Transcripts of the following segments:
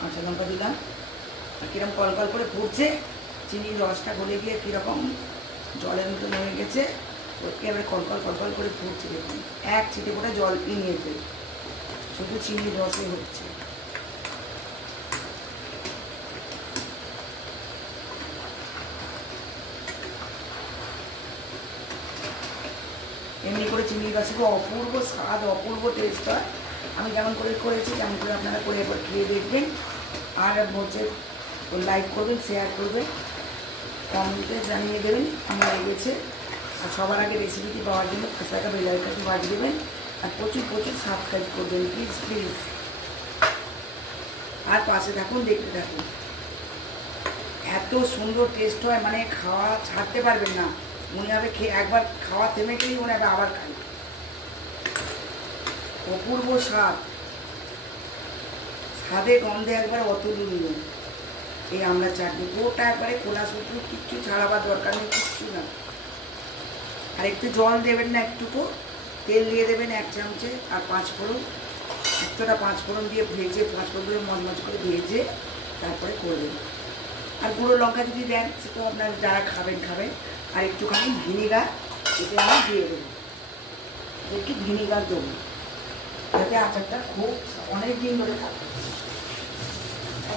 কাঁচা লঙ্কা দিলাম। আর কীরকম কল কল করে ফুটছে, চিনির রসটা গলে গিয়ে কীরকম জলের মতো নেমে গেছে, ওকে এবার কল কল করে ফুটছে। দেখুন এক ছিটে করে জল নিয়েছে, শুধু চিনির রসে হচ্ছে। এমনি করে চিনির রসে অপূর্ব স্বাদ, অপূর্ব টেস্ট হয়। আমি যেমন করে করেছি তেমন করে আপনারা করে একবার খেয়ে দেখবেন। আর হচ্ছে লাইক করবেন, শেয়ার করবেন, কমেন্টে জানিয়ে দেবেন কেমন লেগেছে। আর সবার আগে রেসিপিটি পাওয়ার জন্য একটা বেল আইকনটি বাজিয়ে দেবেন। আর প্রচুর প্রচুর সাবস্ক্রাইব করবেন প্লিজ প্লিজ। আর পাশে থাকুন, দেখতে থাকুন। এত সুন্দর টেস্ট হয়, মানে খাওয়া ছাড়তে পারবেন না, মনে হবে খেয়ে একবার খাওয়া থেমে গেলেই মনে হবে আবার খাই। অপূর্ব স্বাদ, স্বাদে গন্ধে একবার অতুলনীয় এই আমড়ার চাটনি। পুরোটা একবারে খোলা শুকনো, কিচ্ছু ছাড়াবার দরকার নেই, কিচ্ছু না। আর একটু জল দেবেন না, একটুকু তেল দিয়ে দেবেন 1 চামচে। আর 5 ফোড়ন, একটুটা 5 ফোড়ন দিয়ে ভেজে, 5 ফোড়নগুলো মচমচ করে ভেজে তারপরে করবেন। আর গুঁড়ো লঙ্কা যদি দেন সেটাও আপনার যারা খাবেন খাবেন। আর একটুখানি ভিনিগার এতে আমি দিয়ে দেবো, একটু ভিনিগার দেবো যাতে আচারটা খুব অনেক দিন ধরে থাকে।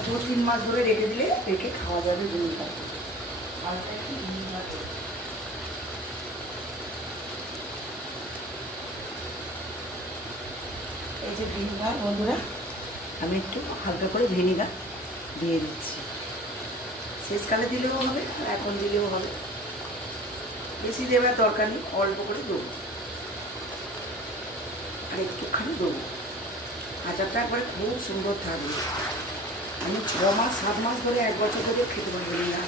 2-3 মাস ধরে রেখে দিলে রেখে খাওয়া যাবে ভিনিগার। হালকা একটু ভিনিগার দেবো। এই যে ভিনিগার বন্ধুরা, আমি একটু হালকা করে ভিনিগার দিয়ে দিচ্ছি। শেষকালে দিলেও হবে আর এখন দিলেও হবে, বেশি দেওয়ার দরকার নেই, অল্প করে দেবো। আর একটুখানি দেবো, আচারটা একবারে খুব সুন্দর থাকবে। আমি 6 মাস 7 মাস ধরে 1 বছর ধরে খেতে পারবো না।